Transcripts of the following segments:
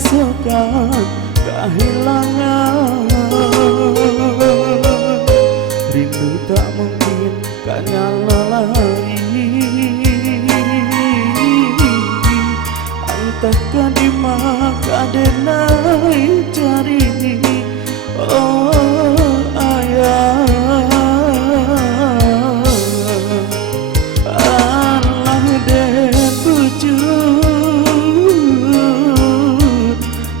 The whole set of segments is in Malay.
rasakan kehilangan. Rindu tak mungkin kan lalai, entahkah di mana denai cari. Oh ayah, Allah den pucut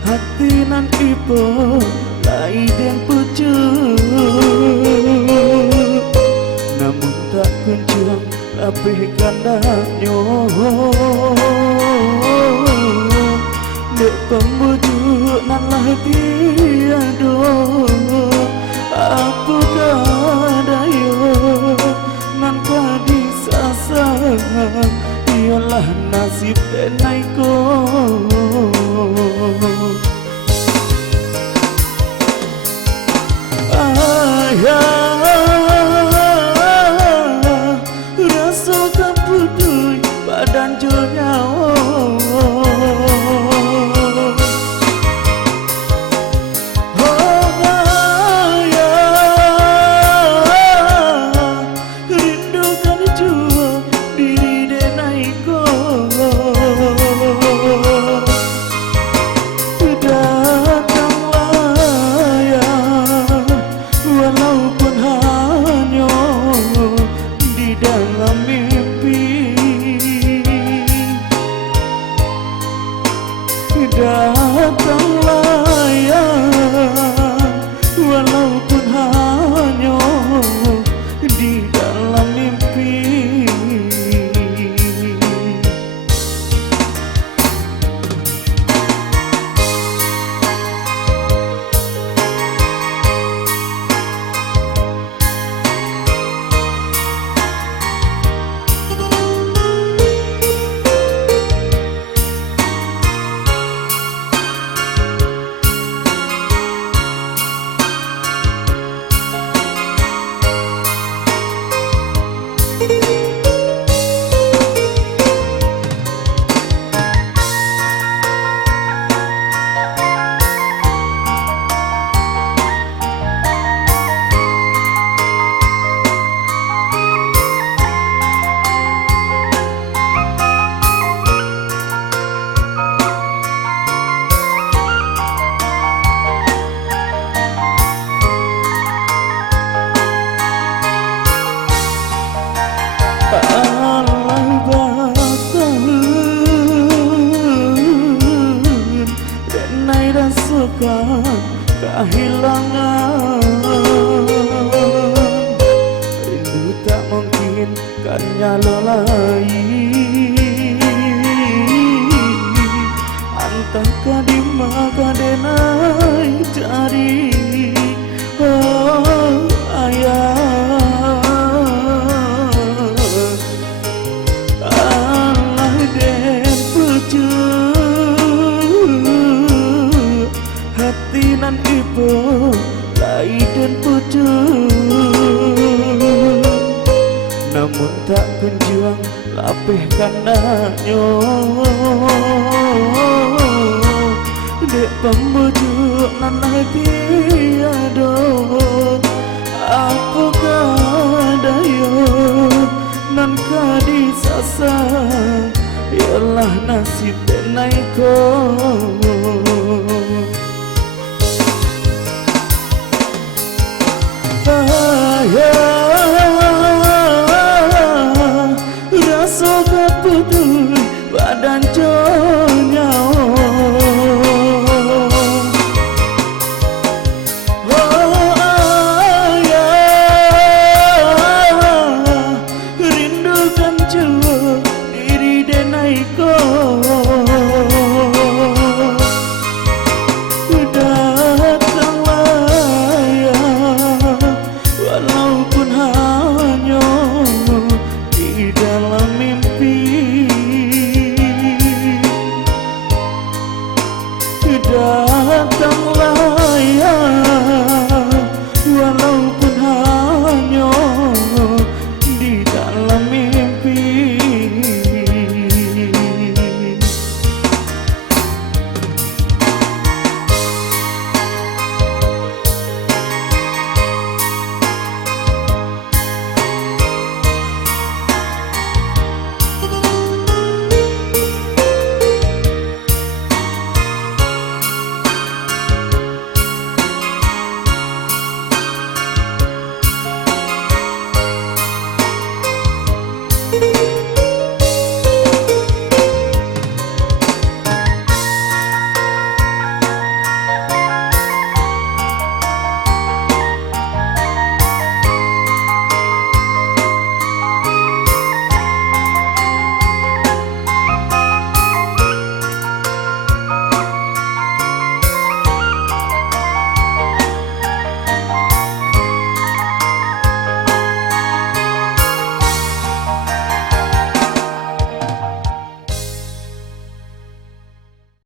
hati nan ipo lai den pucut, namun tak kunjung lebih kandanyo. Dek pembujuk nan lah tiado, apakah dayo nan kadi sasang, ialah nasib denaiku. Ayah, rasa kaputui badan jonyawo. Datanglah ya, walaupun hanya di dalam mimpi. Kehilangan, rindu tak mungkin kan nyalolai, entahkah di mana denai cari. Oh ayah, Allah den pucut hati nan ipo lai den pucut, namun tak kunjung lapihkan nanyo. Dek pembujuk nan tiado, apakah dayo nan kadi sasa, ialah nasib denaiku. Rasa kaputui badan jonyawo. Oh ayah, rindukan jua diri denaiku. Datanglah